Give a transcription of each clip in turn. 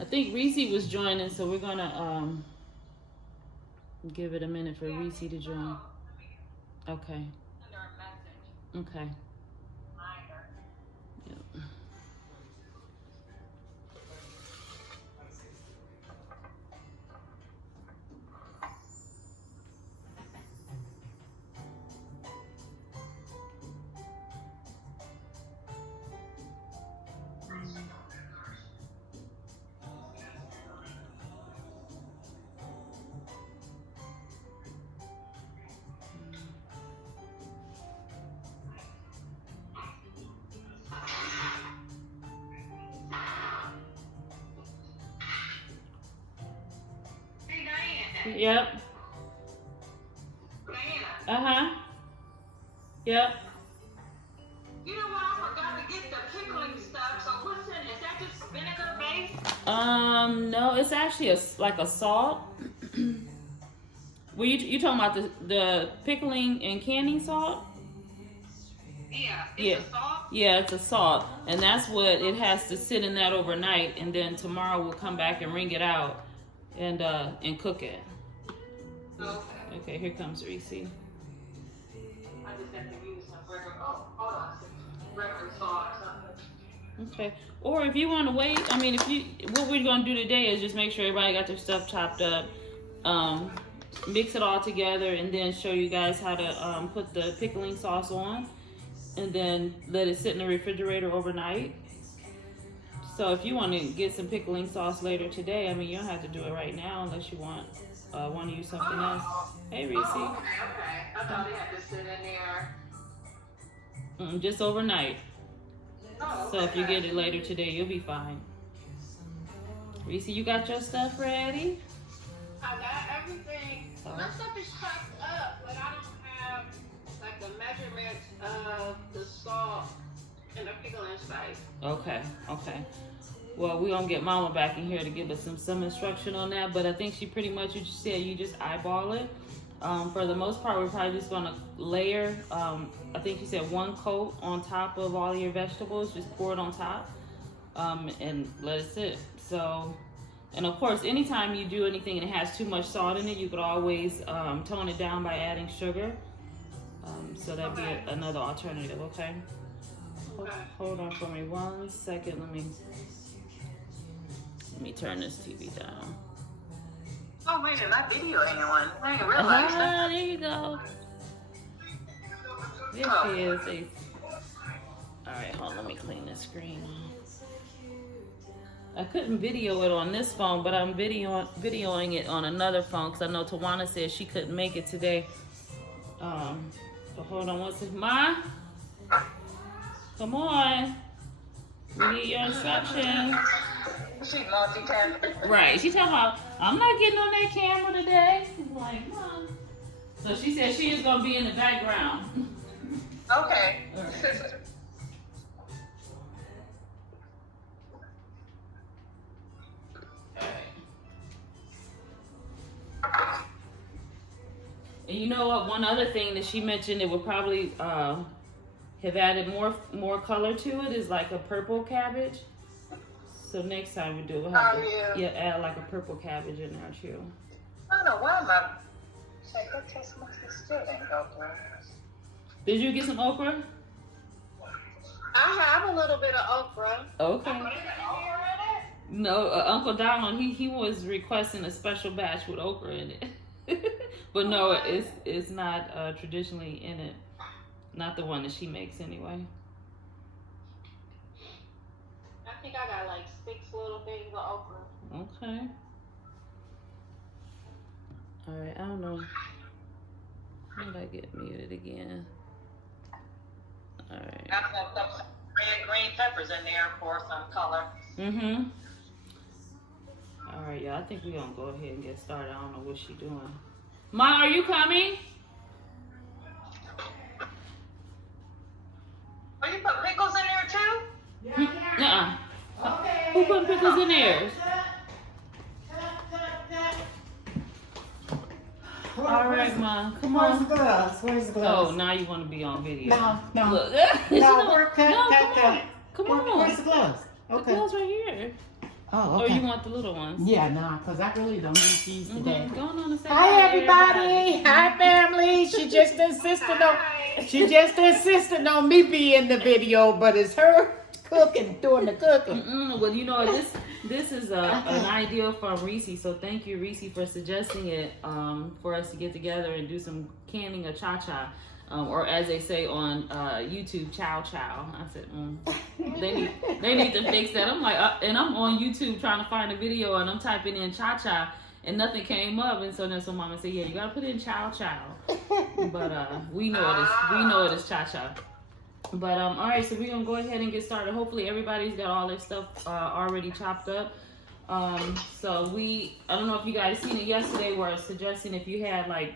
I think Reese was joining, so we're gonna give it a minute for Reese to join. Okay. Okay. Yep. Yep. Uh-huh. Yep. You know what? I forgot to get the pickling stuff. So what's in it? Is that just vinegar based? No, it's actually like a salt. Well, you talking about the pickling and canning salt? Yeah. It's a salt? Yeah, it's a salt. And that's what it has to sit in that overnight, and then tomorrow we'll come back and wring it out and cook it. Okay. Okay, here comes Reese. I just have to use some regular, regular salt or something. Okay. Or if you want to wait, I mean, what we're going to do today is just make sure everybody got their stuff chopped up, mix it all together, and then show you guys how to put the pickling sauce on, and then let it sit in the refrigerator overnight. So if you want to get some pickling sauce later today, I mean, you don't have to do it right now unless you want to use something else. Hey, Reese. Oh, okay. I thought it had to sit in there. Just overnight. Oh, So if you get it later today, you'll be fine. Reese, you got your stuff ready? I got everything. My stuff is chopped up, but I don't have like the measurements of the salt and the pickling spice. Okay. Well, we're going to get Mama back in here to give us some instruction on that, but I think she pretty much, you just said you just eyeball it. For the most part, we're probably just going to layer, I think you said one coat on top of all your vegetables, just pour it on top, and let it sit. So, and of course, anytime you do anything and it has too much salt in it, you could always tone it down by adding sugar. So that'd be another alternative, okay? Hold on for me 1 second. Let me turn this TV down. Oh, wait, am I videoing anyone? I didn't realize that. There you go. There she is. Alright, hold on, let me clean the screen off. I couldn't video it on this phone, but I'm videoing it on another phone because I know Tawana said she couldn't make it today. So hold on one second. Ma? Come on. We need your instructions. She multitasking. Right. She talking about, I'm not getting on that camera today. I'm like, Mom. So she said she is going to be in the background. Okay. And you know what? One other thing that she mentioned that would probably have added more color to it is like a purple cabbage. So next time we do, we'll have to add like a purple cabbage in there too. I don't know why my that tastes much still didn't go through. Did you get some okra? I have a little bit of okra. Okay. No, Uncle Donald, he was requesting a special batch with okra in it. But no, it's not traditionally in it. Not the one that she makes anyway. I think I got like 6 little things of okra. Okay. Alright, I don't know. How did I get muted again? Alright. I put some red green peppers in there for some color. Mm-hmm. Alright, y'all. I think we're gonna go ahead and get started. I don't know what she's doing. Ma, are you coming? Oh, you put pickles in there too? Nuh-uh. Okay. Who put pickles in there? All right, Ma. Come on. Where's the gloves? Where's the gloves? Oh, now you want to be on video. No. Look. No, we're cut. Come on. Where's the gloves? The Okay. gloves right here. Oh, Or okay. you want the little ones? Yeah, nah, because I really don't need these today. Go on and say Hi, to everybody. Hi, family. She just insisted on me being in the video, but it's her cooking, doing the cooking. Well, you know, this is an idea from Reese, so thank you, Reese, for suggesting it for us to get together and do some canning of cha-cha. Or as they say on YouTube, chow chow. I said, they need to fix that. I'm like, and I'm on YouTube trying to find a video, and I'm typing in cha cha, and nothing came up. And so then some mama said, yeah, you gotta put in chow chow. But we know it is cha cha. But all right, so we're gonna go ahead and get started. Hopefully everybody's got all their stuff already chopped up. So I don't know if you guys seen it yesterday, where I was suggesting if you had like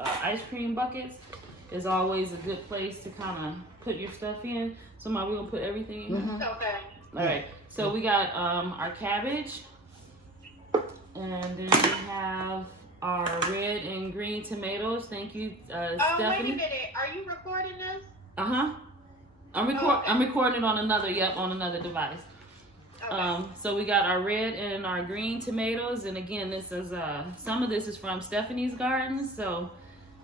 ice cream buckets is always a good place to kind of put your stuff in. So we're gonna put everything in. Okay. All right. So we got our cabbage, and then we have our red and green tomatoes. Thank you, Oh, Stephanie. wait a minute. Are you recording this? I'm recording it on another device. Okay. So we got our red and our green tomatoes, and again, this is some of this is from Stephanie's garden, so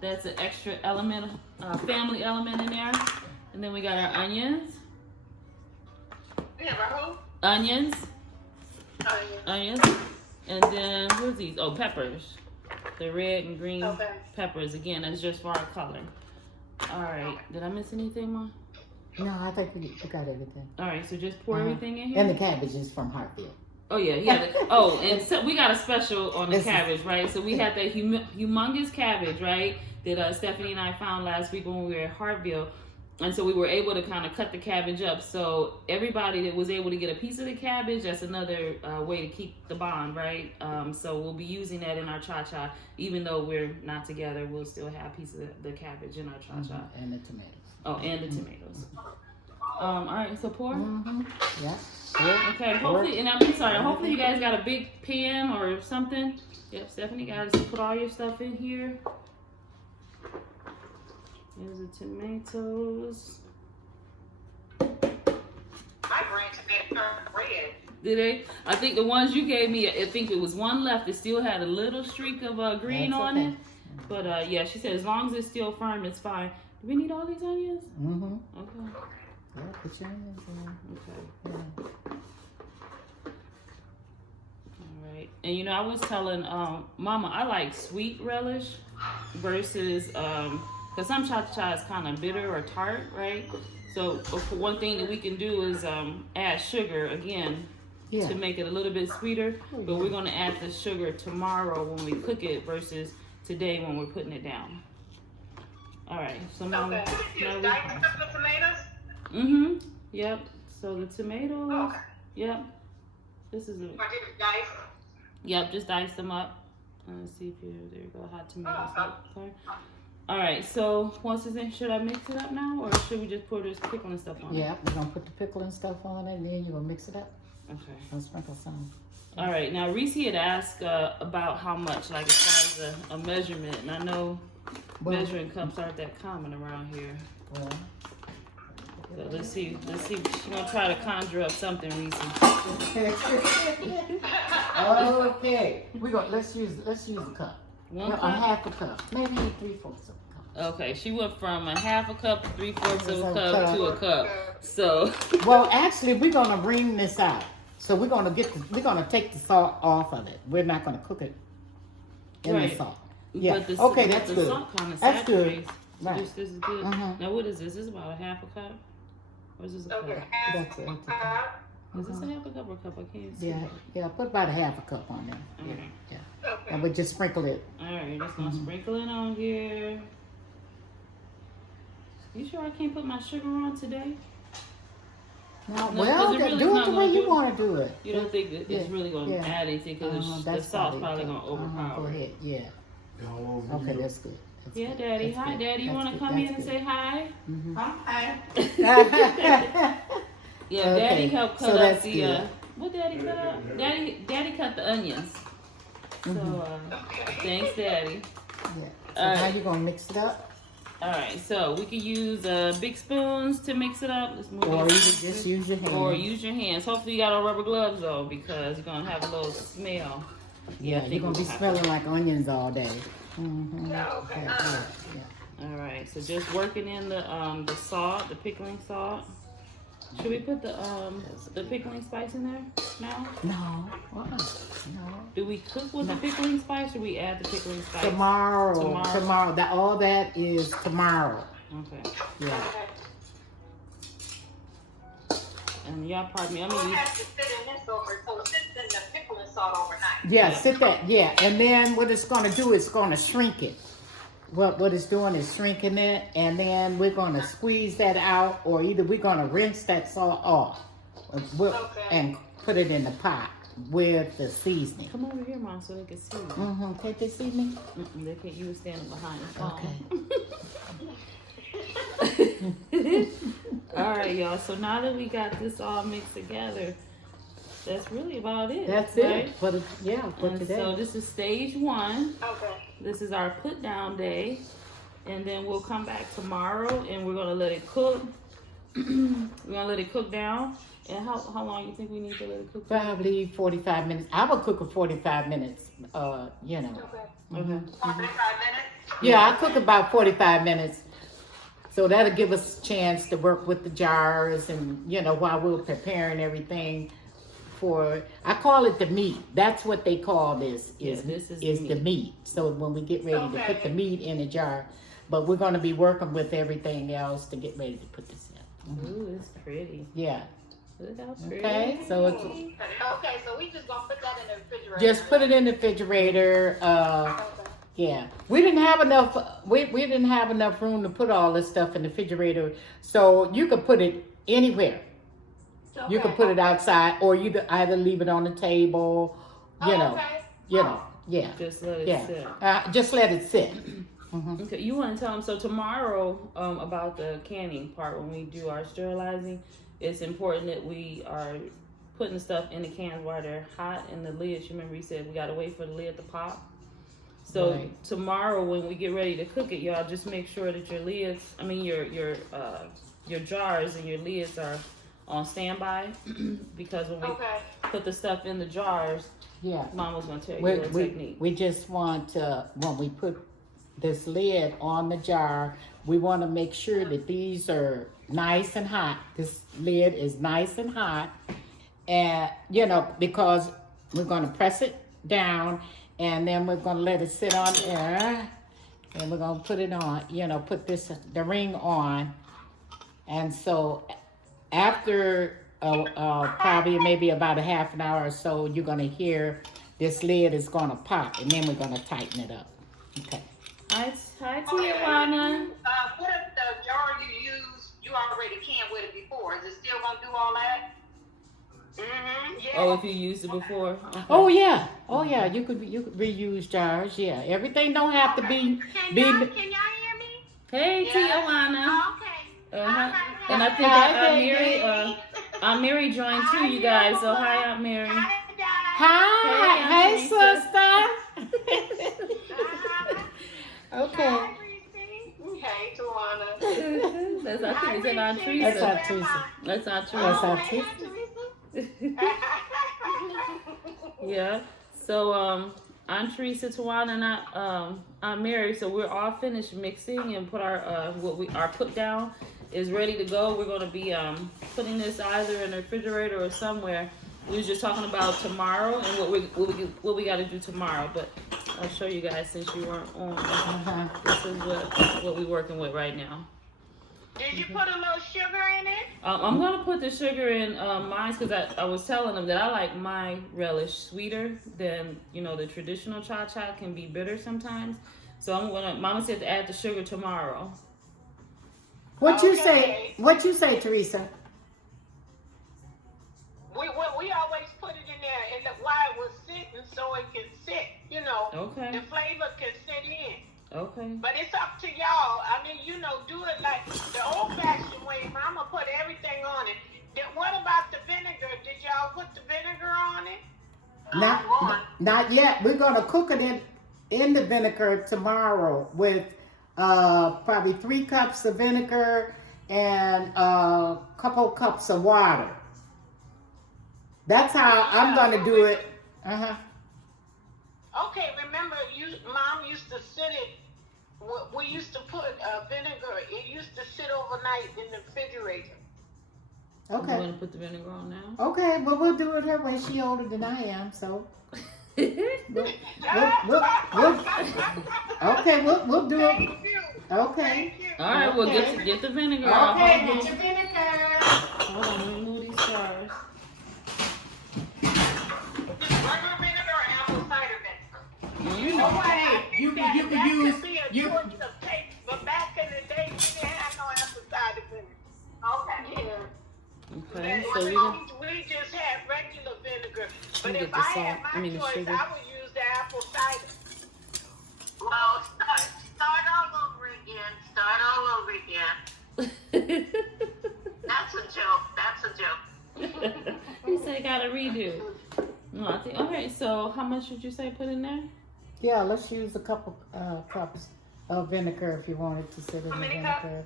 that's an extra element, family element in there. And then we got our onions. Yeah, who? Onions, Onions. and then what's these? Oh, peppers. The red and green peppers. Again, that's just for our color. All right. Did I miss anything, Ma? No, I think we got everything. All right. So just pour everything in here. And the cabbage is from Hartfield. Oh yeah. And so we got a special on the cabbage, right? So we had that humongous cabbage, right? That Stephanie and I found last week when we were at Hartville. And so we were able to kind of cut the cabbage up. So everybody that was able to get a piece of the cabbage, that's another way to keep the bond, right? So we'll be using that in our cha-cha. Even though we're not together, we'll still have a piece of the cabbage in our cha-cha. And the tomatoes. Oh, and the tomatoes. All right, so pour. Yeah. Okay, hopefully, and I'm sorry, hopefully you guys got a big pan or something. Yep, Stephanie, guys, put all your stuff in here. Here's the tomatoes. My green tomato turned red. Did they? I think the ones you gave me, I think it was one left. It still had a little streak of green on it. But yeah, she said as long as it's still firm, it's fine. Do we need all these onions? Mm-hmm. Okay. Yeah, put your onions in. Okay. Yeah. All right. And you know, I was telling Mama, I like sweet relish versus because some cha-cha is kind of bitter or tart, right? So one thing that we can do is add sugar again to make it a little bit sweeter. But we're gonna add the sugar tomorrow when we cook it versus today when we're putting it down. All right. So now Okay. You diced up the tomatoes? Mm-hmm. Yep. So the tomatoes. Oh, okay. Yep. This is a. I did it diced. Yep. Just dice them up. Let's see if there you go. Hot tomatoes. Oh, Okay. All right. So once it's in, should I mix it up now, or should we just pour this pickle and stuff on it? Yeah, we're gonna put the pickle and stuff on it, and then you're gonna mix it up. Okay. I'll sprinkle some. All right. Now Reese had asked about how much, like as far as a measurement, and I know measuring cups aren't that common around here. Well, So let's see. She's gonna try to conjure up something, Reese. okay. Let's use a cup. One A cup. half a cup, maybe 3/4 of a cup. Okay, she went from a half a cup to 3/4 of a cup to a cup. So Well, actually, we're gonna wring this out. So we're gonna take the salt off of it. We're not gonna cook it in the salt. Yeah. But Okay, but that's the good. salt kind of That's good. saturates. Right. This is good. Mhm. Now what is this? This is about a half a cup. Or is this a cup? Okay. That's it. Is this a half a cup or a cup? I can't see. Yeah. Put about a half a cup on there. Okay. Yeah. Okay. And we just sprinkle it. All right, just gonna sprinkle it on here. You sure I can't put my sugar on today? No, 'cause well, it really is do it not the gonna way you do- want to do it. You don't think that it's really gonna Yeah. add anything because the salt's probably gonna overpower Go it. ahead. Yeah. Okay, that's good. That's Yeah, good. Daddy. That's Hi, good. Daddy. You That's wanna good. come That's in and good. say hi? Hi. Yeah, Okay, Daddy helped so cut up that's the good. what Daddy cut up? Daddy cut the onions. So Okay. thanks, Daddy. Yeah. So All now right. you're gonna mix it up. All right, so we could use big spoons to mix it up. Let's move Or you these. could just use your hands. Or use your hands. Hopefully you got on rubber gloves though, because you're gonna have a little smell. Yeah, you're gonna be smelling like onions all day. Okay. Yeah. All right, so just working in the salt, the pickling salt. Should we put the pickling spice in there now? No. No. Do we cook with the pickling spice, or we add the pickling spice? Tomorrow. That all that is tomorrow. Okay. Yeah. And y'all pardon me. I'm We'll gonna use. have to sit in this over, so it sits in the pickling salt overnight. Yeah, sit that. Yeah, and then what it's gonna do is gonna shrink it. What it's doing is shrinking it, and then we're gonna squeeze that out, or either we're gonna rinse that salt off, and put it in the pot with the seasoning. Come over here, Mom, so they can see you. Take the seasoning. They can't. You were standing behind the phone. Okay. All right, y'all. So now that we got this all mixed together, that's really about it. That's right? it. For today. So this is stage 1. Okay. This is our put down day, and then we'll come back tomorrow and we're gonna let it cook. We're gonna let it cook down. And how long you think we need to let it cook? Probably 45 minutes. I will cook for 45 minutes. Okay. 45 minutes? Yeah, I cook about 45 minutes. So that'll give us a chance to work with the jars and, while we're preparing everything for, I call it the meat. That's what they call this, is the meat. So when we get ready to put the meat in a jar, but we're going to be working with everything else to get ready to put this in. Ooh, it's pretty. Yeah. Look how pretty. Okay, so it's... Okay, so we just gonna put that in the refrigerator. Just put it in the refrigerator. Yeah, we didn't have enough. We didn't have enough room to put all this stuff in the refrigerator, so you could put it anywhere. Okay. You could put it outside, or you could either leave it on the table. Yeah. Just let it sit. Just let it sit. Okay, you want to tell them, so tomorrow, about the canning part, when we do our sterilizing, it's important that we are putting the stuff in the cans while they're hot, and the lids, you remember you said we gotta wait for the lid to pop. So tomorrow when we get ready to cook it, y'all just make sure that your lids, your jars and your lids are on standby, because when we put the stuff in the jars, Mama's gonna tell you the technique. We just want when we put this lid on the jar, we want to make sure that these are nice and hot. This lid is nice and hot, and because we're going to press it down, and then we're going to let it sit on there, and we're going to put it on, put the ring on. And so after probably maybe about a half an hour or so, you're going to hear this lid is going to pop, and then we're going to tighten it up. Okay. Hi, Tijuana. What if the jar you use, you already canned with it before? Is it still gonna do all that? Yeah. Oh, if you used it before. Okay. Oh yeah. You could reuse jars. Yeah, everything don't have to be. Can y'all hear me? Hey, Tijuana. Okay. And I think Aunt Mary joined too, you guys. So hi, Aunt Mary. Hi, hey, sister. Okay. Hey, Tawana. That's Aunt Teresa. That's Aunt Teresa. Yeah. So Aunt Teresa, Tawana, and Aunt Mary. So we're all finished mixing and put our our put down is ready to go. We're gonna be putting this either in the refrigerator or somewhere. We were just talking about tomorrow and what we got to do tomorrow, but I'll show you guys since you weren't on. This is what we're working with right now. Did you put a little sugar in it? I'm gonna put the sugar in mine because I was telling them that I like my relish sweeter than the traditional cha-cha can be bitter sometimes. So Mama said to add the sugar tomorrow. What you say, Teresa? We always put it in there, and while it was sitting, so it can sit. Okay. The flavor can sit in. Okay. But it's up to y'all. I mean, do it like the old-fashioned way. Mama put everything on it. What about the vinegar? Did y'all put the vinegar on it? Not yet. We're gonna cook it in the vinegar tomorrow with probably 3 cups of vinegar, and a couple cups of water. That's how I'm gonna do it. Okay, remember, Mom used to sit it. We used to put vinegar. It used to sit overnight in the refrigerator. Okay. You want to put the vinegar on now? Okay, but we'll do it her way. She older than I am, so. We'll do it. Thank you. Okay. Thank you. All right, well, Okay. get the vinegar off. Okay, Hold get your vinegar. on, let me move these jars. Regular vinegar or apple cider vinegar? You know Mm. what? I think You that could could use- be a you- choice of taste, but back in the day, we didn't have no apple cider vinegar. Okay. Yeah. Okay, And so we just had regular vinegar. But me if get the I salt. had my I mean the choice, sugar. I would use the apple cider. Well, start all over again. Start all over again. That's a joke. That's a joke. he said gotta redo. No, I think. Okay, so how much would you say put in there? Yeah, let's use a couple cups of vinegar if you wanted to sit in the many vinegar.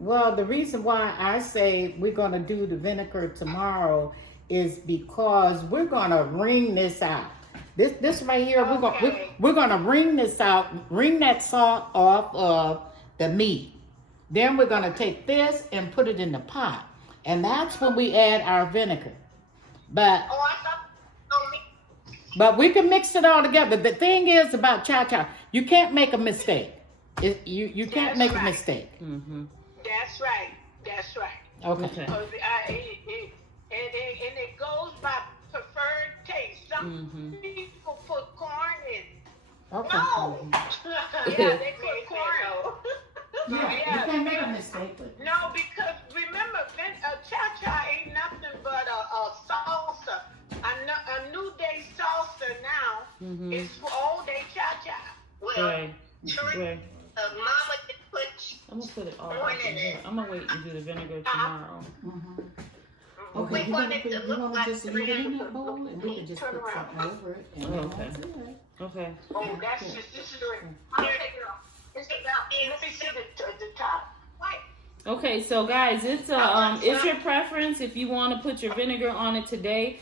Well, the reason why I say we're gonna do the vinegar tomorrow is because we're gonna wring this out. This right here, Okay. we're gonna wring this out, wring that salt off of the meat. Then we're gonna take this and put it in the pot, and that's when we add our vinegar. But Oh, I thought me. But we can mix it all together. The thing is about cha-cha, you can't make a mistake. You can't That's make a right. mistake. Mm-hmm. That's right. That's right. Okay. Okay. Because and it goes by preferred taste. Some Mm-hmm. people put corn in. Okay. No. Yeah, they put corn. Yeah, you Yeah. can't make a mistake with it. No, because remember, cha-cha ain't nothing but a salsa. A new day salsa now. Mm-hmm. It's for old day cha-cha. Well, Right. Right. Mama can put I'm gonna put it all corn up in in here. it. I'm gonna wait and do the vinegar tomorrow. Okay, We want it to look like just leave it in that bowl and we can just put something over it. And Oh, then okay. that's it. Okay. Oh, that's just this is I'll take it off. It's about let me see the top. Right. Okay, so guys, it's your preference if you want to put your vinegar on it today.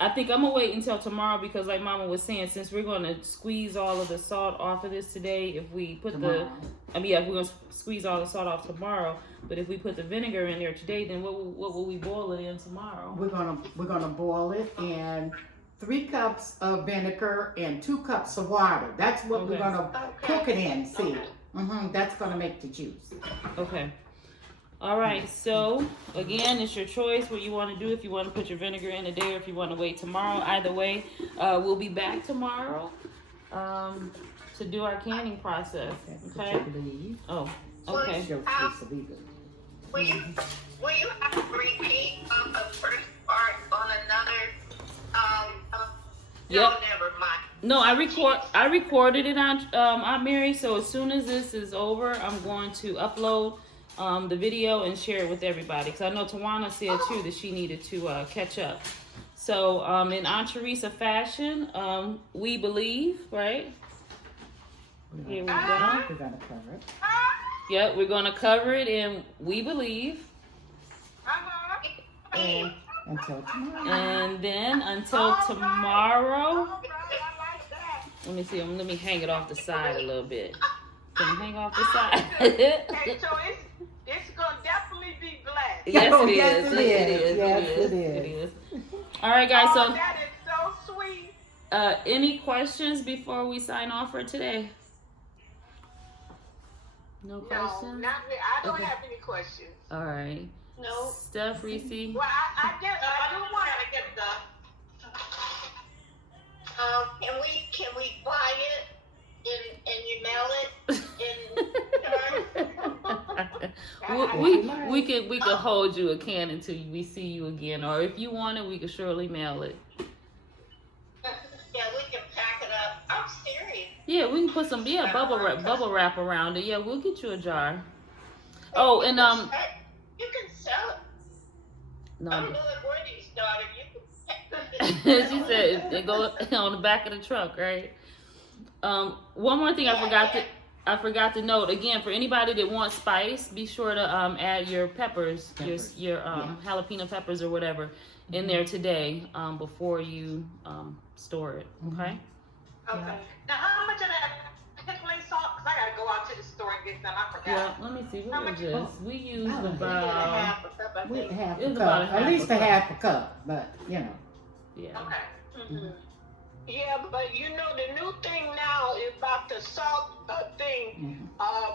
I think I'm gonna wait until tomorrow because, like Mama was saying, since we're gonna squeeze all of the salt off of this today, if we put Tomorrow. we're gonna squeeze all the salt off tomorrow. But if we put the vinegar in there today, then what will we boil it in tomorrow? We're gonna boil it in 3 cups of vinegar and 2 cups of water. That's what we're Okay. gonna cook it in. See, that's gonna make the juice. Okay. All right. So again, it's your choice what you want to do. If you want to put your vinegar in today, or if you want to wait tomorrow. Either way, we'll be back tomorrow to do our canning process. Okay. Oh. Okay. It's your piece of leave it. Will you have to repeat the first part on another Yep. no, never mind. No, I recorded it on Aunt Mary. So as soon as this is over, I'm going to upload the video and share it with everybody. Because I know Tawana said too that she needed to catch up. So in Aunt Teresa fashion, we believe, right? Here we go. We're gonna cover it. Yep, we're gonna cover it in we believe. And, Until tomorrow. and then until tomorrow. I like that. Let me see. Let me hang it off the side a little bit. Can I hang off the side? Okay, so it's gonna definitely be blessed. Yes, Oh, it yes, is. it It is. is. Yes, It is. it It is. is. All right, guys. Oh, So, that is so sweet. any questions before we sign off for today? No No, questions. not me. I don't Okay. have any questions. All right. No. Steph, Reese. Well, I do want to get can we buy it and you mail it we could hold you a can until we see you again, or if you want it, we could surely mail it. Yeah, we can pack it up. I'm serious. Yeah, we can put some bubble wrap around it. Yeah, we'll get you a jar. Oh, and you can sell it. no. I'm doing Wendy's daughter. She said it go on the back of the truck, right? One more thing I forgot to I forgot to note again for anybody that wants spice, be sure to add your peppers, your jalapeno peppers or whatever in there today before you store it. Okay. Okay. Now, how much of that pickling salt? Because I got to go out to the store and get some. I forgot. Yeah, let me see. What was this? We used Oh, about Half a cup, I think. Half It a was cup, about a at half least a a cup. half a cup, but you know. yeah. Okay. Mm-hmm. Yeah, but you know the new thing now is about the salt thing.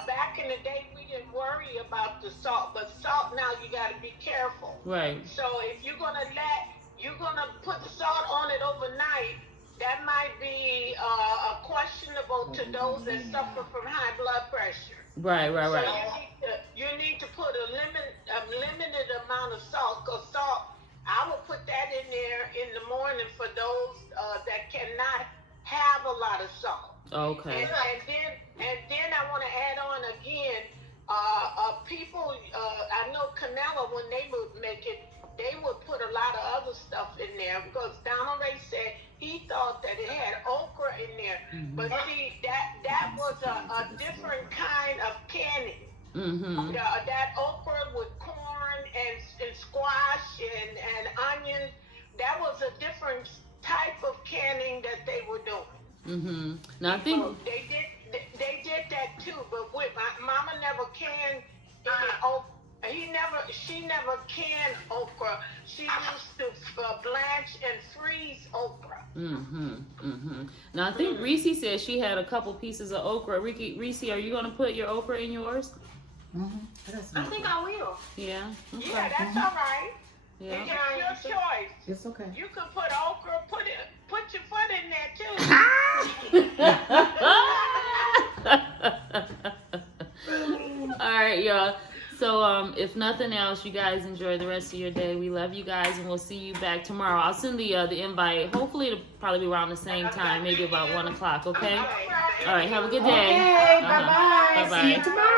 Back in the day, we didn't worry about the salt, but salt now you got to be careful. Right. So if you're gonna put salt on it overnight, that might be questionable to those that suffer from high blood pressure. Right. So you need to put a limited amount of salt, because salt, I will put that in there in the morning for those that cannot have a lot of salt. Okay. And then I want to add on again, people, I know Canela, when they would make it, they would put a lot of other stuff in there, because Donald Ray said he thought that it had okra in there. But see, that was a different kind of canning. That okra with corn and squash and onions, that was a different type of canning that they were doing. Now I think they did that too, but with my mama never canned any okra. She never canned okra. She used to blanch and freeze okra. Now I think Reese said she had a couple pieces of okra. Reese, are you gonna put your okra in yours? I think I will. Yeah. Okay. Yeah, that's all right. Yeah. It's your choice. It's okay. You can put okra, put your foot in there too. All right, y'all. So if nothing else, you guys enjoy the rest of your day. We love you guys, and we'll see you back tomorrow. I'll send the invite. Hopefully it'll probably be around the same time, maybe about 1 o'clock. Okay. All right. Have a good day. Okay, bye-bye. Bye-bye. See you tomorrow.